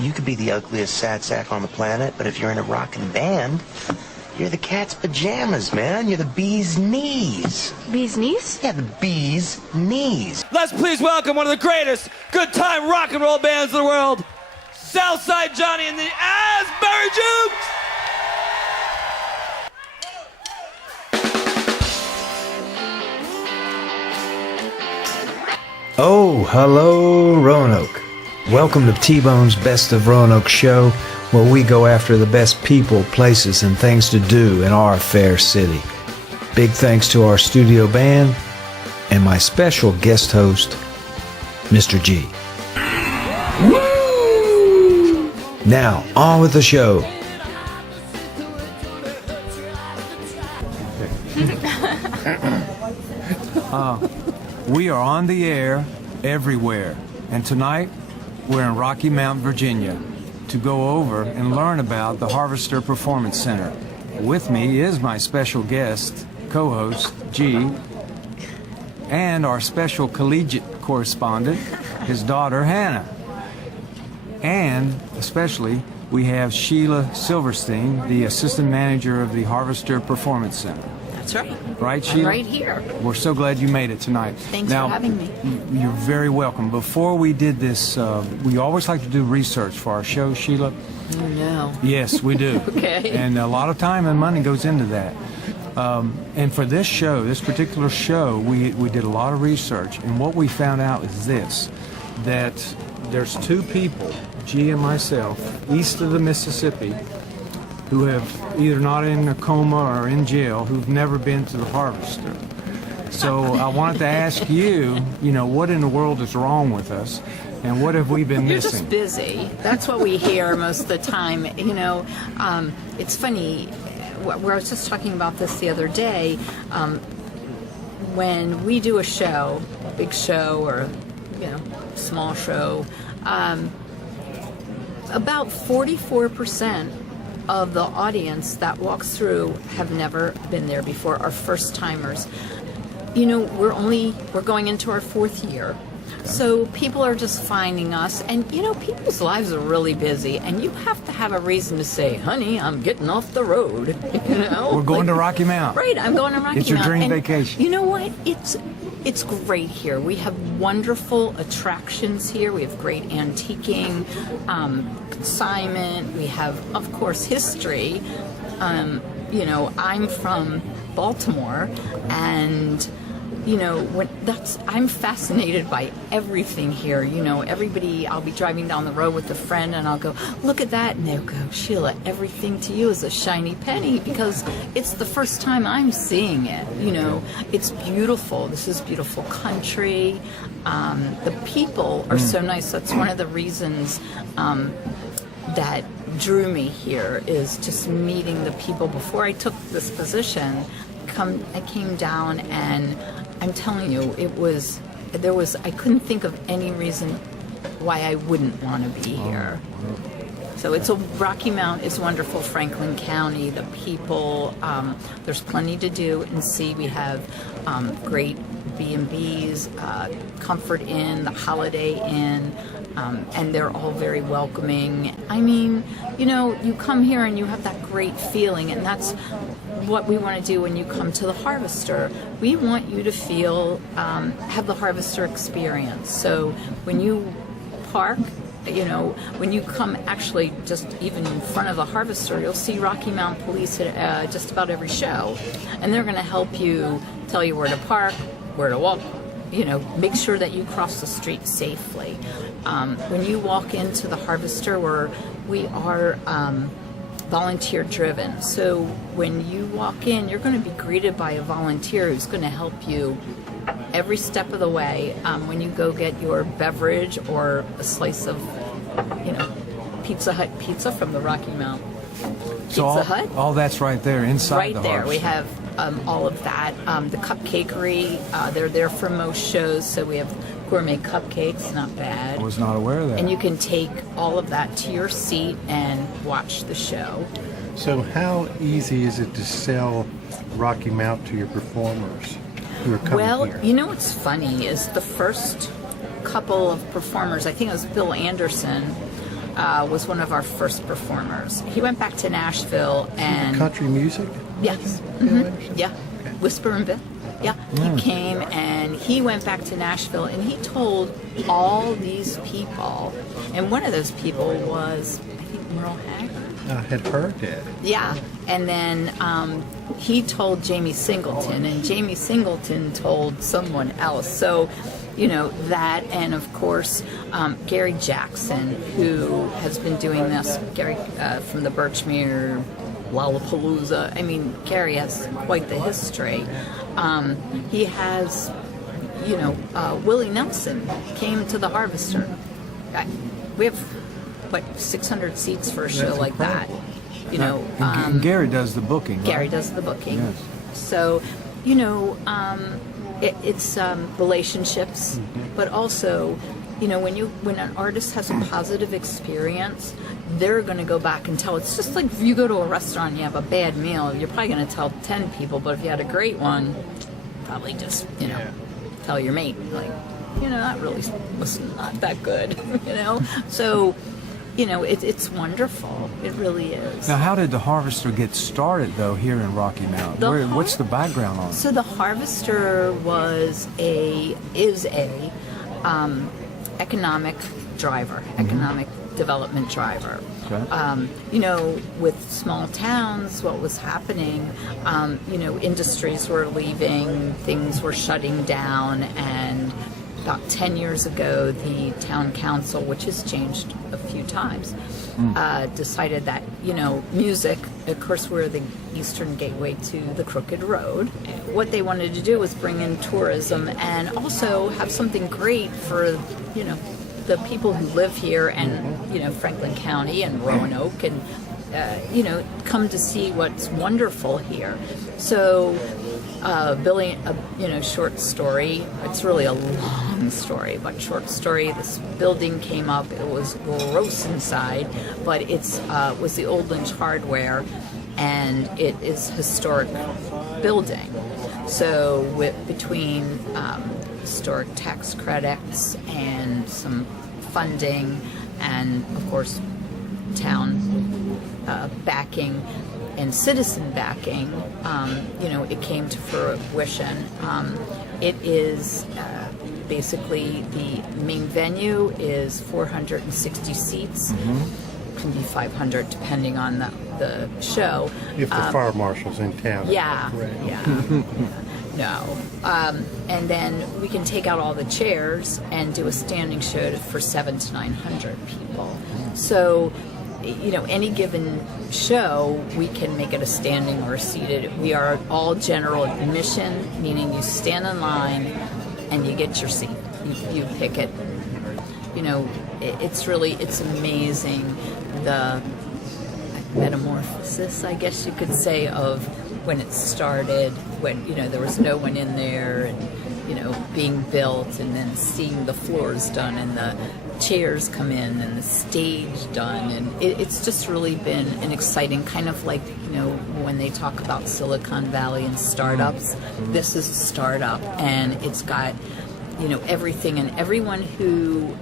You could be the ugliest sad sack on the planet, but if you're in a rockin' band, you're the cat's pajamas, man. You're the bee's knees. Bee's knees? Yeah, the bee's knees. Let's please welcome one of the greatest good time rock and roll bands in the world, Southside Johnny and the Asbury Jukes! Oh, hello, Roanoke. Welcome to T-Bone's Best of Roanoke show, where we go after the best people, places, and things to do in our fair city. Big thanks to our studio band and my special guest host, Mr. G. Woo! Now, on with the show. We are on the air everywhere, and tonight we're in Rocky Mount, Virginia, to go over and learn about the Harvester Performance Center. With me is my special guest, co-host, G, and our special collegiate correspondent, his daughter, Hannah. And especially, we have Sheila Silverstein, the assistant manager of the Harvester Performance Center. That's right. Right, Sheila? I'm right here. We're so glad you made it tonight. Thanks for having me. You're very welcome. Before we did this, we always like to do research for our show, Sheila. Oh, no. Yes, we do. Okay. And a lot of time and money goes into that. And for this show, this particular show, we did a lot of research. And what we found out is this, that there's two people, G and myself, east of the Mississippi, who have either not in a coma or in jail, who've never been to the Harvester. So I wanted to ask you, what in the world is wrong with us, and what have we been You're missing? just busy. That's what we hear most of the time. It's funny. I was just talking about this the other day. When we do a show, a big show or small show, about 44% of the audience that walks through have never been there before, are first timers. We're going into our fourth year. So people are just finding us, and people's lives are really busy, and you have to have a reason to say, honey, I'm getting off the road. We're going to Rocky Mount. Right, I'm going to Rocky Mount. It's your dream and vacation. You know what? It's great here. We have wonderful attractions here. We have great antiquing, consignment. We have, of course, history. I'm from Baltimore, and I'm fascinated by everything here. Everybody, I'll be driving down the road with a friend and I'll go, look at that. And they'll go, Sheila, everything to you is a shiny penny, because it's the first time I'm seeing it. It's beautiful. This is beautiful country. The people are so nice. That's one of the reasons that drew me here, is just meeting the people. Before I took this position, I came down, and I'm telling you, I couldn't think of any reason why I wouldn't want to be here. So Rocky Mount is wonderful. Franklin County, the people, there's plenty to do and see. We have great B&Bs, Comfort Inn, the Holiday Inn, and they're all very welcoming. I mean, you come here and you have that great feeling, and that's what we want to do when you come to the Harvester. We want you to feel, have the Harvester experience. So when you park, when you come actually just even in front of the Harvester, you'll see Rocky Mount Police at just about every show. And they're going to help you, tell you where to park, where to walk, make sure that you cross the street safely. When you walk into the Harvester, we are volunteer driven. So when you walk in, you're going to be greeted by a volunteer who's going to help you every step of the way. When you go get your beverage or a slice of, Pizza Hut pizza from the Rocky Mount Pizza Hut. All that's right there inside right the there. Harvester. We have all of that. The cupcakery, they're there for most shows, so we have gourmet cupcakes, not bad. I was not aware of that. And you can take all of that to your seat and watch the show. So how easy is it to sell Rocky Mount to your performers who are coming here? What's funny is the first couple of performers, I think it was Bill Anderson, was one of our first performers. He went back to Nashville and Country music? yes, yeah, Whisper and Bill. Yeah, he came and he went back to Nashville and he told all these people, and one of those people was, I think, Merle Haggard. I had heard that. Yeah, and then he told Jamie Singleton, and Jamie Singleton told someone else. So, you know, that, and of course, Gary Jackson, who has been doing this, Gary from the Birchmere, Lollapalooza. I mean, Gary has quite the history. He has, you know, Willie Nelson came to the Harvester. We have, what, 600 seats for a show like that. You know, and Gary does the booking. Right? Gary does the booking. Yes. So, you know, it's relationships, but also, you know, when an artist has a positive experience, they're going to go back and tell. It's just like if you go to a restaurant and you have a bad meal, you're probably going to tell 10 people, but if you had a great one, probably just, you know, tell your mate, like, you know, that really was not that good, you know? So, you know, it's wonderful. It really is. Now, how did the Harvester get started, though, here in Rocky Mountain? What's the background on it? So the Harvester is a economic driver, economic development driver. Okay. You know, with small towns, what was happening, you know, industries were leaving, things were shutting down, and about 10 years ago, the town council, which has changed a few times, decided that, you know, music, of course, we're the eastern gateway to the Crooked Road. What they wanted to do was bring in tourism and also have something great for, you know, the people who live here and, you know, Franklin County and Roanoke and, you know, come to see what's wonderful here. So, Billy, you know, short story. It's really a long story, but short story. This building came up. It was gross inside, but it's was the Old Lynch Hardware, and it is historic building. So between historic tax credits and some funding, and of course town backing and citizen backing, you know, it came to fruition. It is basically the main venue is 460 seats. It can be 500 depending on the show. If the fire marshal's in town. Yeah, Right. yeah. No. And then we can take out all the chairs and do a standing show for 700 to 900 people. So, you know, any given show, we can make it a standing or a seated. We are all general admission, meaning you stand in line and you get your seat. You pick it. You know, it's amazing the metamorphosis, I guess you could say, of when it started, when, you know, there was no one in there, and, you know, being built, and then seeing the floors done and the chairs come in and the stage done, and it's just really been an exciting kind of, like, you know, when they talk about Silicon Valley and startups, this is a startup, and it's got, you know, everything, and everyone who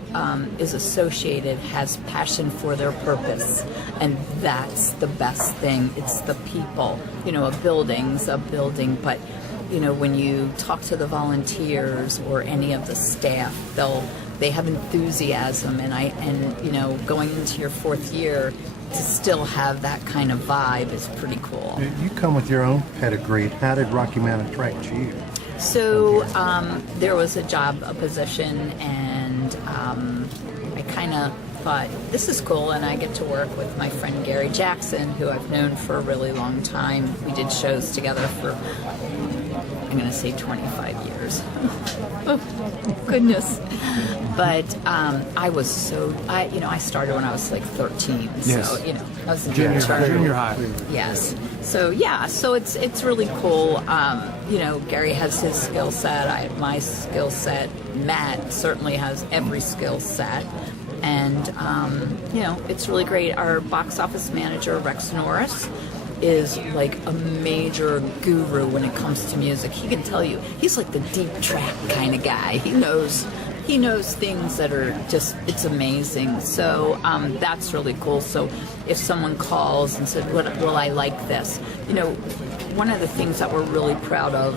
is associated has passion for their purpose, and that's the best thing. It's the people. You know, a building's a building, but, you know, when you talk to the volunteers or any of the staff, they have enthusiasm, and you know, going into your fourth year to still have that kind of vibe is pretty cool. You come with your own pedigree. How did Rocky Mountain attract you? So there was a position, and I kind of thought, this is cool, and I get to work with my friend Gary Jackson, who I've known for a really long time. We did shows together for, I'm going to say 25 years. Oh, goodness. But I started when I was like 13. Yes. So, you know, I was in Junior high. Yes. So, yeah, so it's really cool. You know, Gary has his skill set. I have my skill set. Matt certainly has every skill set. And, you know, it's really great. Our box office manager, Rex Norris, is like a major guru when it comes to music. He can tell you, he's like the deep track kind of guy. He knows he knows things that are just, it's amazing. So that's really cool. So if someone calls and said, will I like this? You know, one of the things that we're really proud of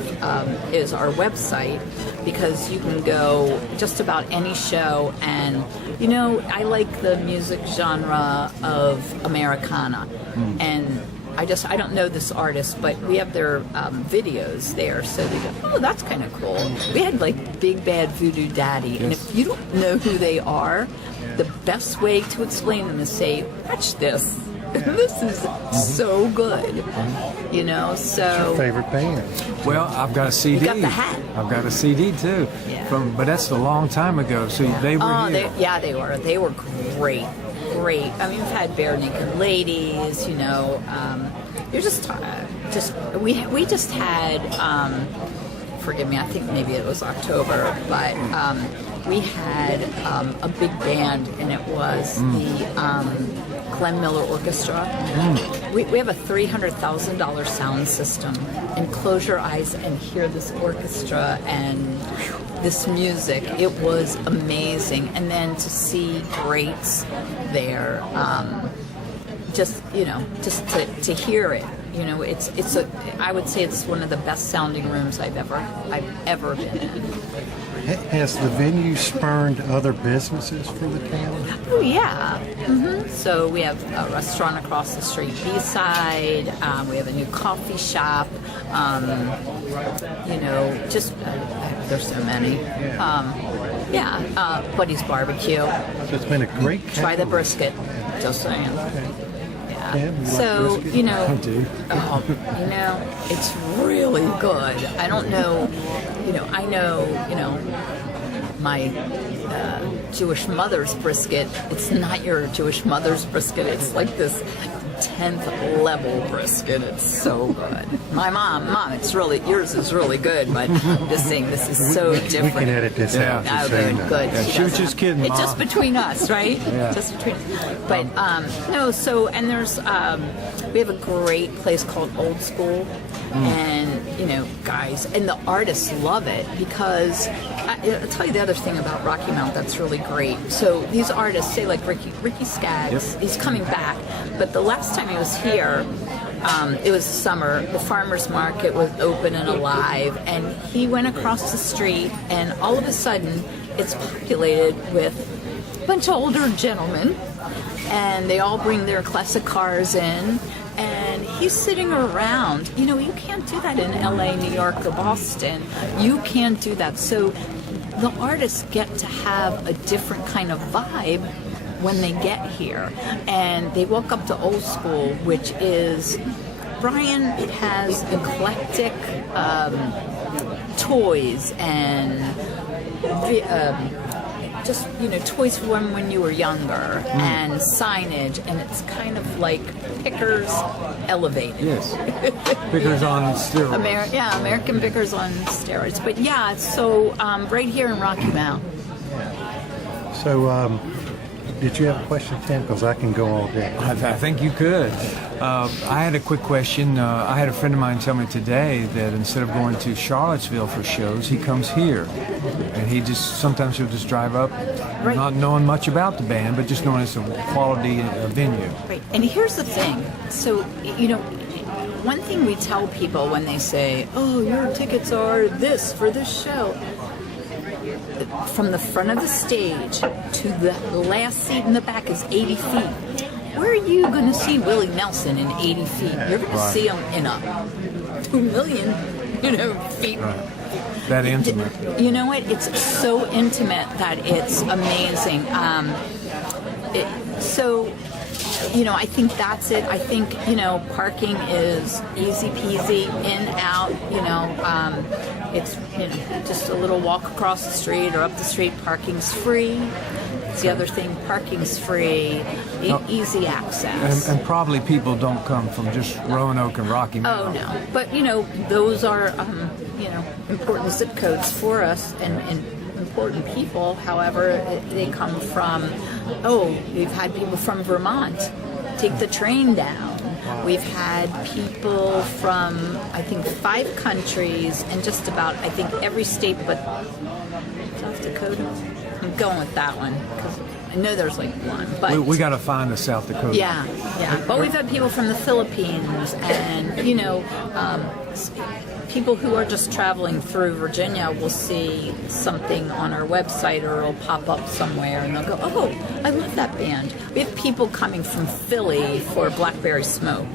is our website, because you can go just about any show and, you know, I like the music genre of Americana. And I don't know this artist, but we have their videos there, so they go, oh, that's kind of cool. We had like Big Bad Voodoo Daddy, and if you don't know who they are, the best way to explain them is say, watch this. This is so good, you know. So What's your favorite band? Well, I've got a CD. You got the hat. I've got a CD too. Yeah. But that's a long time ago. So they were here. They were. They were great. Great. I mean, we've had Bare Naked Ladies, you know. You're just we just had. Forgive me. I think maybe it was October, but we had a big band, and it was the Glenn Miller Orchestra. We have a $300,000 sound system, and close your eyes and hear this orchestra and this music. It was amazing. And then to see greats there, just to hear it. You know, I would say it's one of the best sounding rooms I've ever been in. Has the venue spurned other businesses for the town? Oh yeah. So we have a restaurant across the street, B-side. We have a new coffee shop. You know, just there's so many. Buddy's Barbecue. So it's been a great town. Try the brisket. Just saying. Yeah, you So, like brisket? you know, I do. you know, it's really good. I don't know, you know, I know, you know, my Jewish mother's brisket. It's not your Jewish mother's brisket. It's like this 10th level brisket. It's so good. My mom, it's really, yours is really good, but I'm just saying this is so different. We can edit this out. Oh, Just saying good, that. good. Yeah, she was just kidding, It's Mom. just between us, right? Yeah. Just between us. But, no, so, and there's, we have a great place called Old School. And, you know, guys, and the artists love it because, I'll tell you the other thing about Rocky Mount that's really great. So these artists, say like Ricky Skaggs, he's coming back. But the last time he was here, it was summer, the farmer's market was open and alive, and he went across the street, and all of a sudden, it's populated with a bunch of older gentlemen, and they all bring their classic cars in, and he's sitting around. You know, you can't do that in LA, New York, or Boston. You can't do that. So the artists get to have a different kind of vibe when they get here. And they walk up to Old School, which is, Brian, it has eclectic toys and just, you know, toys from when you were younger and signage, and it's kind of like Pickers elevated. Yes. Pickers on steroids. American Pickers on steroids. But yeah, so right here in Rocky Mount. So, did you have a question, Tim? Because I can go all day. I think you could. I had a quick question. I had a friend of mine tell me today that instead of going to Charlottesville for shows, he comes here. And sometimes he'll just drive up, Right. not knowing much about the band, but just knowing it's a quality venue. Right. And here's the thing. So, you know, one thing we tell people when they say, oh, your tickets are this for this show. From the front of the stage to the last seat in the back is 80 feet. Where are you going to see Willie Nelson in 80 feet? You're going to see him in a 2 million, feet. Right. That intimate. You know what? It's so intimate that it's amazing. I think that's it. I think, parking is easy peasy, in, out, it's, just a little walk across the street or up the street. Parking's free. It's the other thing, parking's free, easy access. And probably people don't come from just Roanoke and Rocky Mount. Oh, no. But, those are, important zip codes for us and important people. However, they come from, we've had people from Vermont take the train down. We've had people from, I think, 5 countries and just about, I think, every state but South Dakota. I'm going with that one because I know there's like one, but We got to find the South Dakota. yeah. But we've had people from the Philippines, and people who are just traveling through Virginia will see something on our website, or it'll pop up somewhere, and they'll go, "Oh, I love that band." We have people coming from Philly for Blackberry Smoke.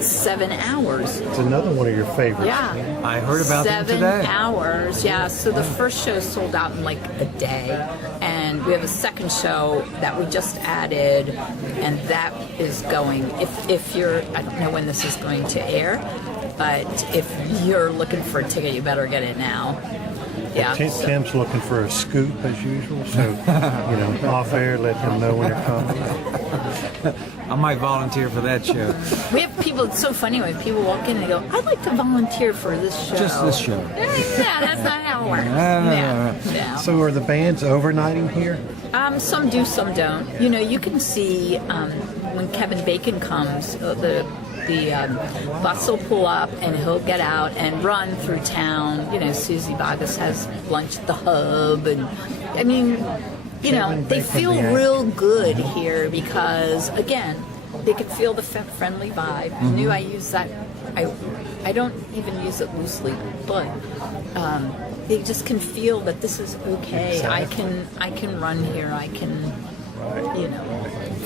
7 hours. It's another one of your favorites. Yeah. I heard about them today. 7 hours, yeah. So the first show sold out in like a day, and we have a second show that we just added, and that is going. If you're, I don't know when this is going to air, but if you're looking for a ticket, you better get it now. Yeah. Tim's looking for a scoop as usual, so off air, let him know when you're coming. I might volunteer for that show. We have people. It's so funny when people walk in and they go, "I'd like to volunteer for this show." Just this show. Yeah, that's not how it works. Yeah. So are the bands overnighting here? Some do, some don't. You can see when Kevin Bacon comes, the bus will pull up and he'll get out and run through town. Susie Bogus has lunch at the Hub, and I mean, they feel real good here because, again, they can feel the friendly vibe. I knew I use that. I don't even use it loosely, but they just can feel that this is okay. Exactly. I can run here. I can,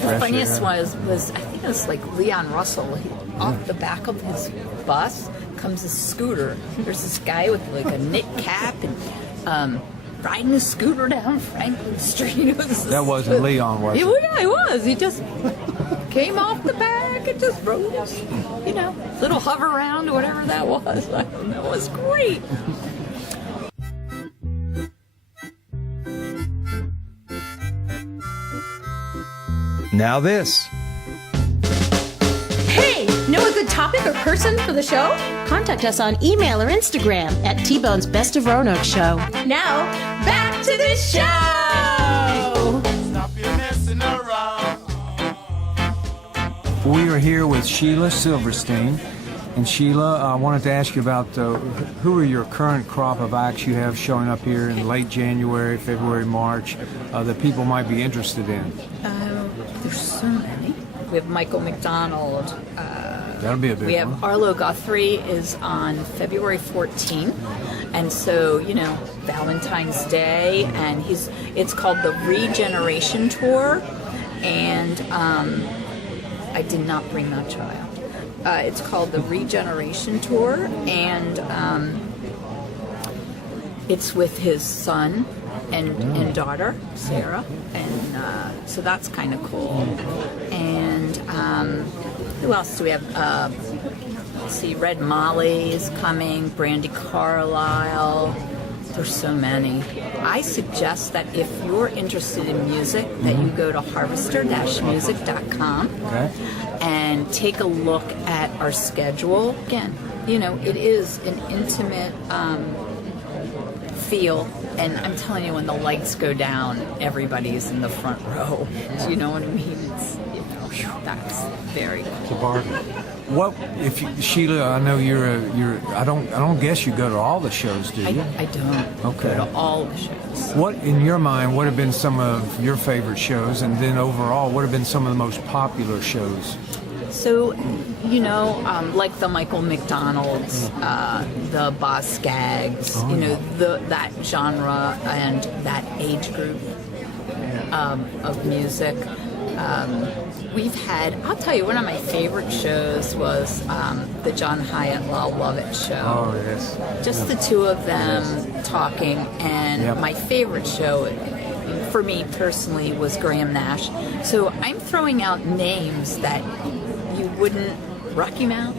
The funniest was I think it was like Leon Russell. Off the back of his bus comes a scooter. There's this guy with like a knit cap and riding a scooter down Franklin Street. That wasn't Leon, was it? Yeah, he was. He just came off the back and just rode his, little hover around or whatever that was. I don't know. It was great. Now this. Hey, know a good topic or person for the show? Contact us on email or Instagram at T-Bone's Best of Roanoke Show. Now, back to the show! Stop your messing around. We are here with Sheila Silverstein. And Sheila, I wanted to ask you about who are your current crop of acts you have showing up here in late January, February, March that people might be interested in? There's so many. We have Michael McDonald. That'll be a big We have one. Arlo Guthrie is on February 14th. And so, Valentine's Day, and it's called the Regeneration Tour. And I did not bring that child. It's called the Regeneration Tour, and it's with his son and daughter, Sarah, and so that's kind of cool. And who else do we have? Let's see, Red Molly is coming, Brandy Carlisle. There's so many. I suggest that if you're interested in music, that you go to harvester-music.com and take a look at our schedule. Again, it is an intimate feel, and I'm telling you, when the lights go down, everybody's in the front row. Do you know what I mean? It's, that's very cool. It's a bargain. What if Sheila? I know I don't guess you go to all the shows, do you? I don't Okay. go to all the shows. What, in your mind, would have been some of your favorite shows, and then overall, what have been some of the most popular shows? So, like the Michael McDonald's, the Boz Scaggs, that genre and that age group of music. We've had, I'll tell you, one of my favorite shows was the John Hyatt Lyle Lovett show. Oh, yes. Just the two of them talking, and my favorite show for me personally was Graham Nash. So I'm throwing out names that you wouldn't, Rocky Mount,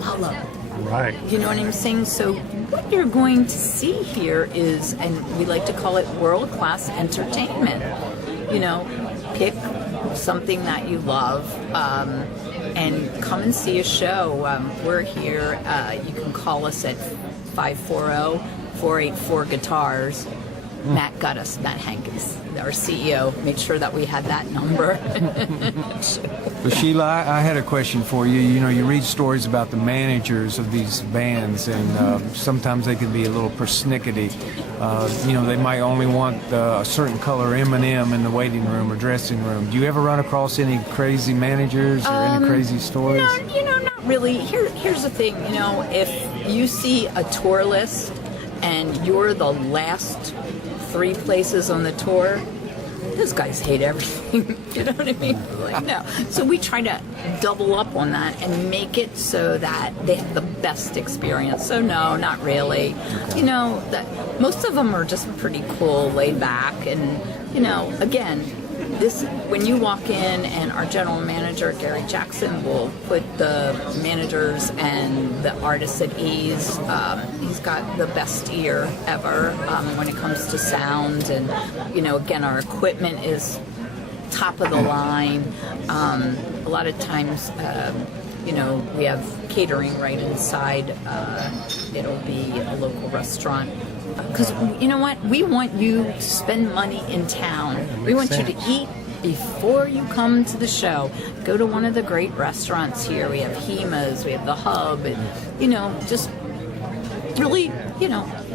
Lyle Lovett. Right. You know what I'm saying? So what you're going to see here is, and we like to call it world-class entertainment. Pick something that you love and come and see a show. We're here. You can call us at 540-484-GUITARS. Matt got us, Matt Hankins, our CEO, made sure that we had that number. But Sheila, I had a question for you. You read stories about the managers of these bands, and sometimes they can be a little persnickety. They might only want a certain color M&M in the waiting room or dressing room. Do you ever run across any crazy managers or any crazy stories? No, not really. Here's the thing, if you see a tour list and you're the last 3 places on the tour, those guys hate everything. You know what I mean? No. So we try to double up on that and make it so that they have the best experience. So no, not really. Most of them are just pretty cool, laid back, and again, when you walk in and our general manager Gary Jackson will put the managers and the artists at ease. He's got the best ear ever when it comes to sound, and again, our equipment is top of the line. A lot of times we have catering right inside. It'll be a local restaurant. Because you know what? We want you to spend money in town. We want you to eat before you come to the show. Go to one of the great restaurants here. We have Hima's, we have the Hub, and just really,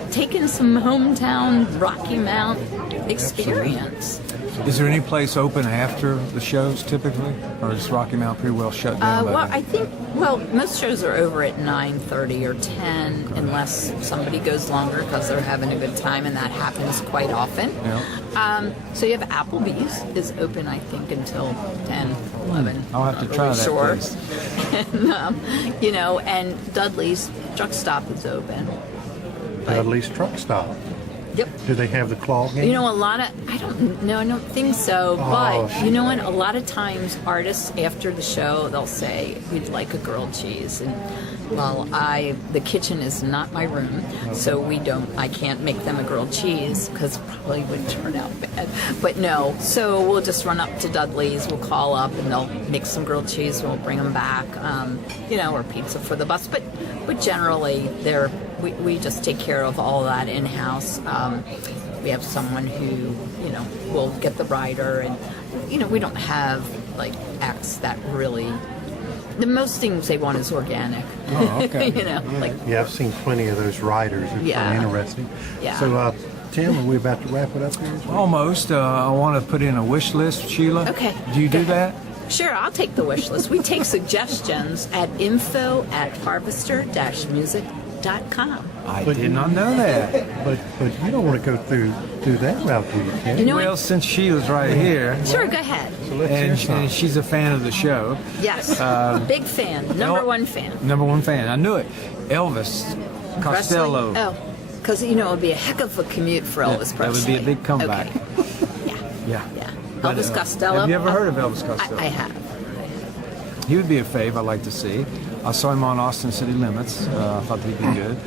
take in some hometown Rocky Mount experience. Is there any place open after the shows typically, or is Rocky Mount pretty well shut down? I think most shows are over at 9:30 or 10, unless somebody goes longer because they're having a good time, and that happens quite often. Yeah. So you have Applebee's is open, I think, until 10, 11. I'll have to try that. Sure. Place. And, and Dudley's Truck Stop is open. Dudley's Truck Stop. Yep. Do they have the claw game? A lot of, I don't think so. But you know what? A lot of times artists after the show, they'll say, we'd like a grilled cheese. And well, the kitchen is not my room, so I can't make them a grilled cheese because it probably would turn out bad. But no, so we'll just run up to Dudley's, we'll call up and they'll make some grilled cheese, we'll bring them back, or pizza for the bus. But generally, we just take care of all that in-house. We have someone who, will get the rider, and, we don't have, acts that really... The most things they want is organic. Oh, okay. Yeah, I've seen plenty of those riders. It's pretty interesting. Yeah. So, Tim, are we about to wrap it up here? Almost. I want to put in a wish list, Sheila. Okay. Do you do that? Sure, I'll take the wish list. We take suggestions at info@harvester-music.com. I did not know that. But you don't want to go through that route, do you, Tim? Well, since Sheila's right here. Sure, go ahead. So let's hear some. And she's a fan of the show. Yes, big fan, number one fan. Number one fan. I knew it. Elvis Costello. Wrestling? Oh, because, it would be a heck of a commute for Elvis Presley. That would be a big comeback. Okay. Yeah. But, Elvis Costello. Have you ever heard of Elvis Costello? I have. He would be a fave I'd like to see. I saw him on Austin City Limits. I thought he'd be good.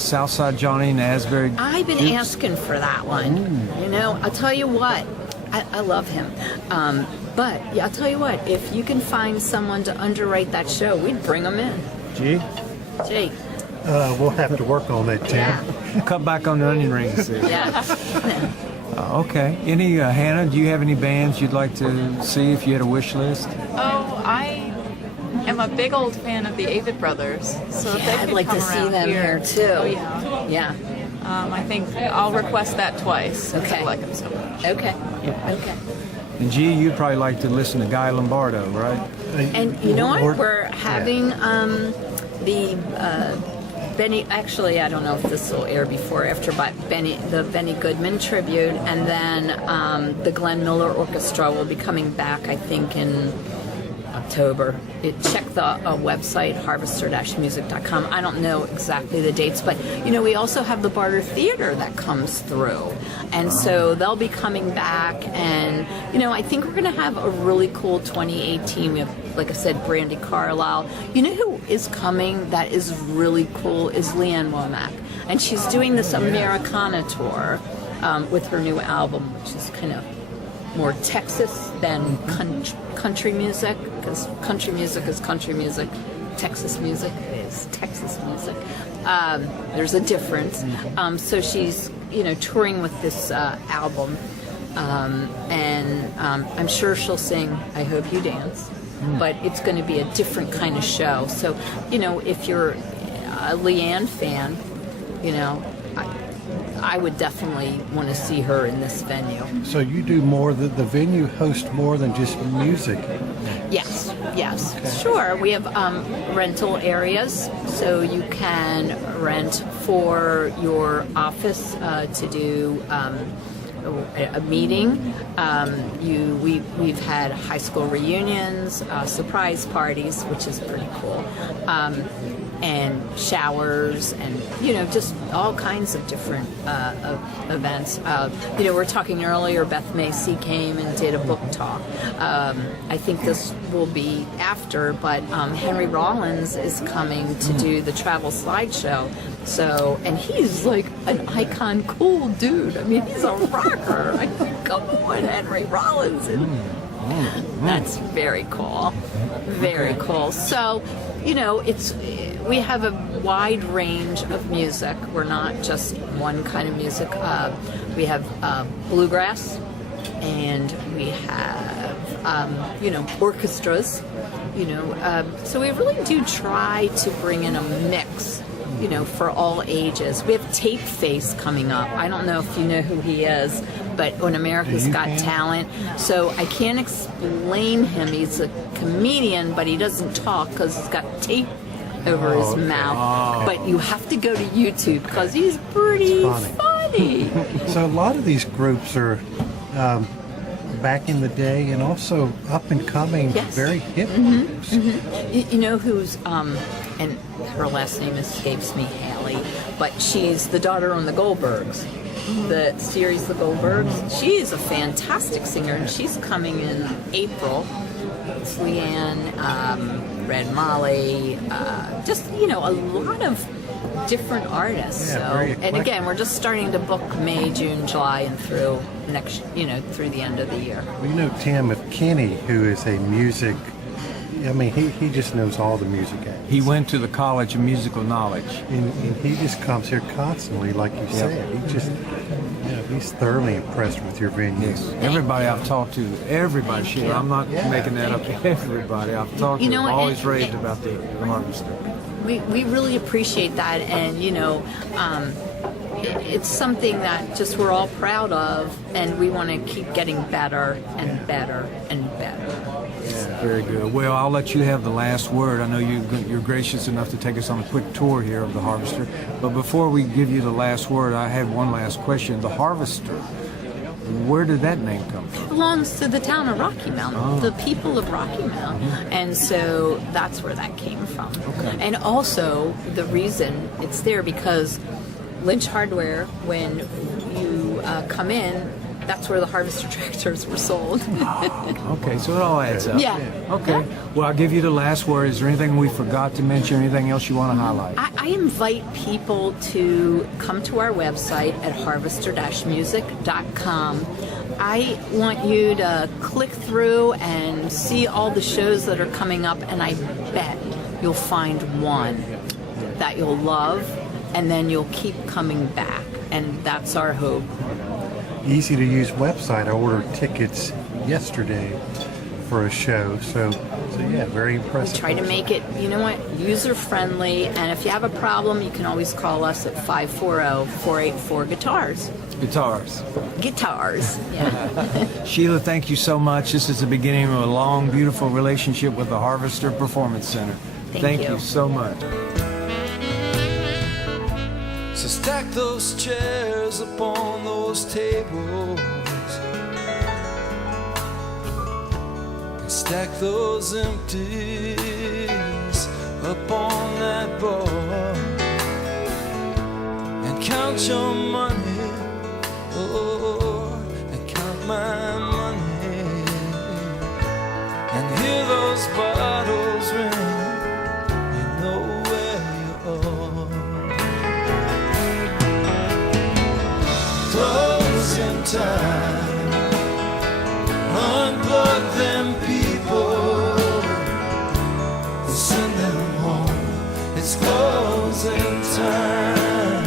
Southside Johnny and Asbury. I've been asking for that one. I'll tell you what. I love him. But I'll tell you what. If you can find someone to underwrite that show, we'd bring them in. Gee. We'll have to work on that, Tim. Yeah. Cut back on the onion rings. Yeah. Okay. Hannah, do you have any bands you'd like to see if you had a wish list? Oh, I am a big old fan of the Avid Brothers. So if they I'd could like come to see around them here too. Oh, yeah. Yeah. I think I'll request that twice. Okay. I like them so much. Okay. Okay. And G, you'd probably like to listen to Guy Lombardo, right? And you know what? We're having the Benny. Actually, I don't know if this will air before or after, but the Benny Goodman tribute, and then the Glenn Miller Orchestra will be coming back, I think, in October. Check the website, harvester-music.com. I don't know exactly the dates, but we also have the Barter Theater that comes through, and so they'll be coming back, and I think we're going to have a really cool 2018. We have, like I said, Brandy Carlisle. Who is coming that is really cool is Leanne Womack, and she's doing this Americana tour with her new album, which is kind of more Texas than country music, because country music is country music, Texas music is Texas music. There's a difference. So she's, touring with this album, and I'm sure she'll sing "I Hope You Dance," but it's going to be a different kind of show. So, if you're a Leanne fan, I would definitely want to see her in this venue. So you do more, the venue hosts more than just music. Yes, sure. We have rental areas, so you can rent for your office to do a meeting. We've had high school reunions, surprise parties, which is pretty cool, and showers, and just all kinds of different events. We were talking earlier. Beth Macy came and did a book talk. I think this will be after, but Henry Rollins is coming to do the travel slideshow. So, and he's like an icon, cool dude. I mean, he's a rocker. I mean, come on, Henry Rollins. And that's very cool. Very cool. So, we have a wide range of music. We're not just one kind of music. We have bluegrass, and we have, orchestras. So we really do try to bring in a mix, for all ages. We have Tape Face coming up. I don't know if you know who he is, but on America's Got Talent. So I can't explain him. He's a comedian, but he doesn't talk because he's got tape over his mouth. But you have to go to YouTube because he's pretty funny. So a lot of these groups are back in the day and also up and coming, very hip groups. You know who's, and her last name escapes me, Haley, but she's the daughter on the Goldbergs. The series The Goldbergs. She is a fantastic singer, and she's coming in April. It's Leanne, Red Molly, just, a lot of different artists. And again, we're just starting to book May, June, July, and through next, through the end of the year. Well, Tim McKinney, who is a music, he just knows all the music acts. He went to the College of Musical Knowledge. And he just comes here constantly, like you said. He just, he's thoroughly impressed with your venue. Yes. Everybody I've talked to, everybody, I'm not making that up, everybody I've talked to always raved about the Harvester. We really appreciate that, and it's something that just we're all proud of, and we want to keep getting better and better and better. Yeah, very good. Well, I'll let you have the last word. I know you're gracious enough to take us on a quick tour here of the Harvester, but before we give you the last word, I have one last question. The Harvester, where did that name come from? It belongs to the town of Rocky Mount, the people of Rocky Mount, and so that's where that came from. Okay. And also, the reason it's there because Lynch Hardware, when you come in, that's where the Harvester tractors were sold. Okay, so it all adds up. Yeah. Okay. Well, I'll give you the last word. Is there anything we forgot to mention, anything else you want to highlight? I invite people to come to our website at harvester-music.com. I want you to click through and see all the shows that are coming up, and I bet you'll find one that you'll love, and then you'll keep coming back, and that's our hope. Easy to use website. I ordered tickets yesterday for a show, so yeah, very impressive. We try to make it, user friendly, and if you have a problem, you can always call us at 540-484-GUITARS. Guitars, yeah. Sheila, thank you so much. This is the beginning of a long, beautiful relationship with the Harvester Performance Center. Thank you so much. So stack those chairs upon those tables and stack those empties upon that bar and count your money, and count my money and hear those bottles ring. You know where you are. Closing time, unplug them people, send them home. It's closing time,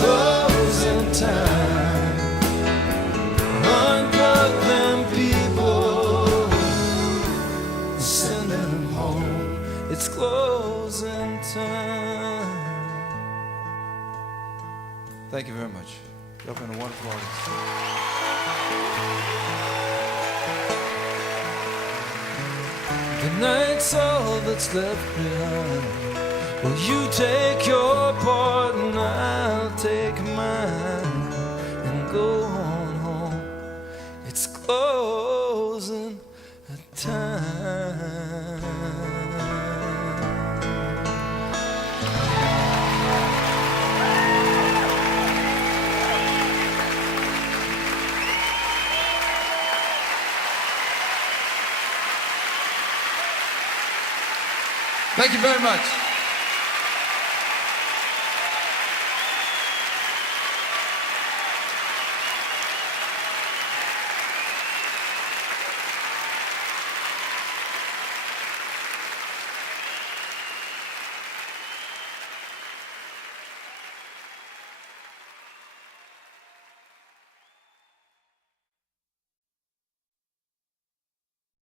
closing time, unplug them people, send them home. It's closing time. Thank you very much. Y'all been a wonderful audience. The night's all that's left behind. Well, you take your part and I'll take mine and go on home. It's closing time. Thank you very much.